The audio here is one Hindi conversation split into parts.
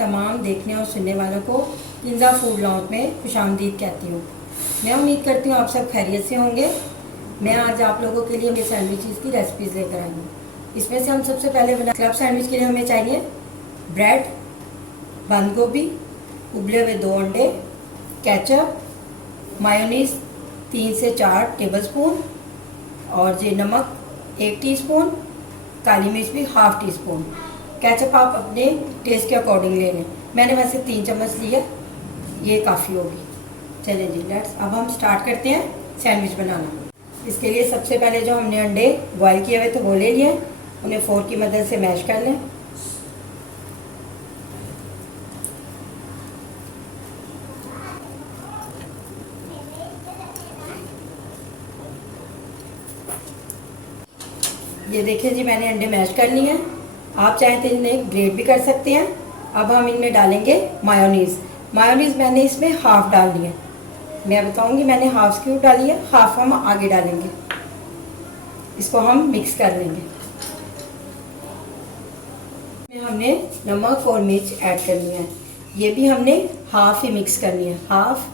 तमाम देखने और सुनने वालों को किंजा फूड लॉन्च में खुशामदीद कहती हूँ। मैं उम्मीद करती हूँ आप सब खैरियत से होंगे। मैं आज आप लोगों के लिए मेरे सैंडविचेस की रेसिपीज़ लेकर आई हूँ। इसमें से हम सबसे पहले बना क्लब सैंडविच के लिए हमें चाहिए ब्रेड, बंद गोभी, उबले हुए 2 अंडे, केचप, मायोनीज 3 से 4 टेबलस्पून और ये नमक 1 टीस्पून, काली मिर्च भी ½ टीस्पून। केचप आप अपने टेस्ट के अकॉर्डिंग ले लें। मैंने वैसे 3 चम्मच लिया, ये काफ़ी होगी। चलिए जी लेट्स अब हम स्टार्ट करते हैं सैंडविच बनाना। इसके लिए सबसे पहले जो हमने अंडे बॉयल किए हुए थे वो ले लिए, उन्हें फोर्क की मदद से मैश कर लें। ये देखिए जी मैंने अंडे मैश कर लिए हैं। आप चाहें तो इन्हें ग्रेट भी कर सकते हैं। अब हम इनमें डालेंगे मायोनीज़। मायोनीज़ मैंने इसमें हाफ़ डाल दी है। मैं बताऊंगी मैंने हाफ क्यों डाली है, हाफ हम आगे डालेंगे। इसको हम मिक्स कर लेंगे। हमने नमक और मिर्च ऐड करनी है, ये भी हमने हाफ ही मिक्स करनी है, हाफ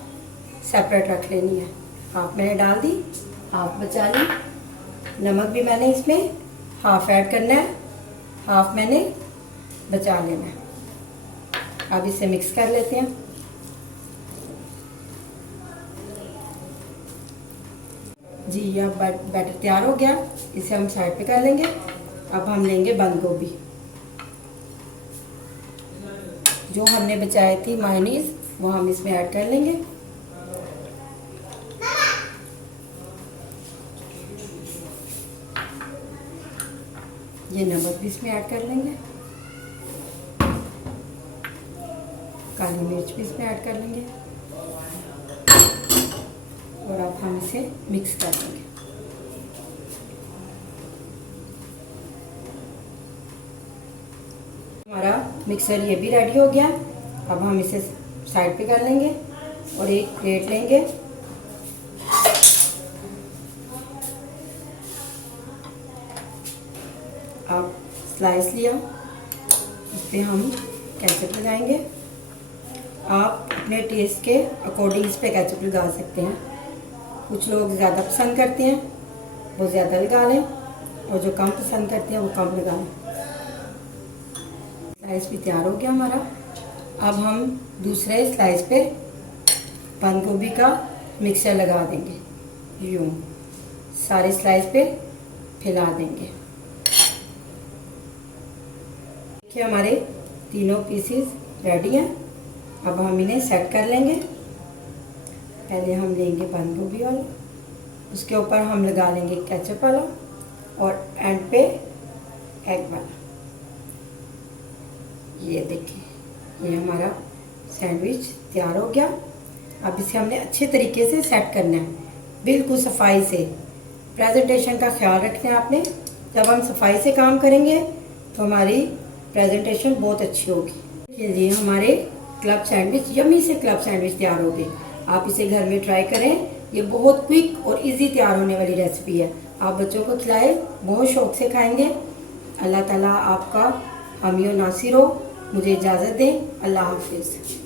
सेपरेट रख लेनी है। हाफ मैंने डाल दी, हाफ बचा ली। नमक भी मैंने इसमें हाफ ऐड करना है, हाफ मैंने बचा लेना है। अब इसे मिक्स कर लेते हैं। जी अब बैटर तैयार हो गया, इसे हम साइड पे कर लेंगे। अब हम लेंगे बंद गोभी, जो हमने बचाई थी मायोनीज वो हम इसमें ऐड कर लेंगे। ये नमक भी इसमें ऐड कर लेंगे, काली मिर्च भी इसमें ऐड कर लेंगे और अब हम इसे मिक्स कर देंगे। हमारा मिक्सर ये भी रेडी हो गया। अब हम इसे साइड पे कर लेंगे और एक प्लेट लेंगे। अब स्लाइस लिया, इस पर हम केचप लगाएंगे। आप अपने टेस्ट के अकॉर्डिंग इस पर केचप लगा सकते हैं। कुछ लोग ज़्यादा पसंद करते हैं वो ज़्यादा लगा लें, और जो कम पसंद करते हैं वो कम लगा लें। स्लाइस भी तैयार हो गया हमारा। अब हम दूसरे स्लाइस पे बंद गोभी का मिक्सचर लगा देंगे, यूँ सारे स्लाइस पे फैला देंगे। देखिए हमारे तीनों पीसेस रेडी हैं। अब हम इन्हें सेट कर लेंगे। पहले हम लेंगे बंद गोभी वाला, उसके ऊपर हम लगा लेंगे केचप वाला और एंड पे एग वाला। ये देखिए ये हमारा सैंडविच तैयार हो गया। अब इसे हमने अच्छे तरीके से सेट करना है, बिल्कुल सफाई से। प्रेजेंटेशन का ख्याल रखना है आपने। जब हम सफाई से काम करेंगे तो हमारी प्रेजेंटेशन बहुत अच्छी होगी। ये हमारे क्लब सैंडविच, यम्मी से क्लब सैंडविच तैयार हो गए। आप इसे घर में ट्राई करें, ये बहुत क्विक और इजी तैयार होने वाली रेसिपी है। आप बच्चों को खिलाएं, बहुत शौक से खाएंगे। अल्लाह ताला आपका हामी और नासिर हो। मुझे इजाज़त दें। अल्लाह हाफिज़।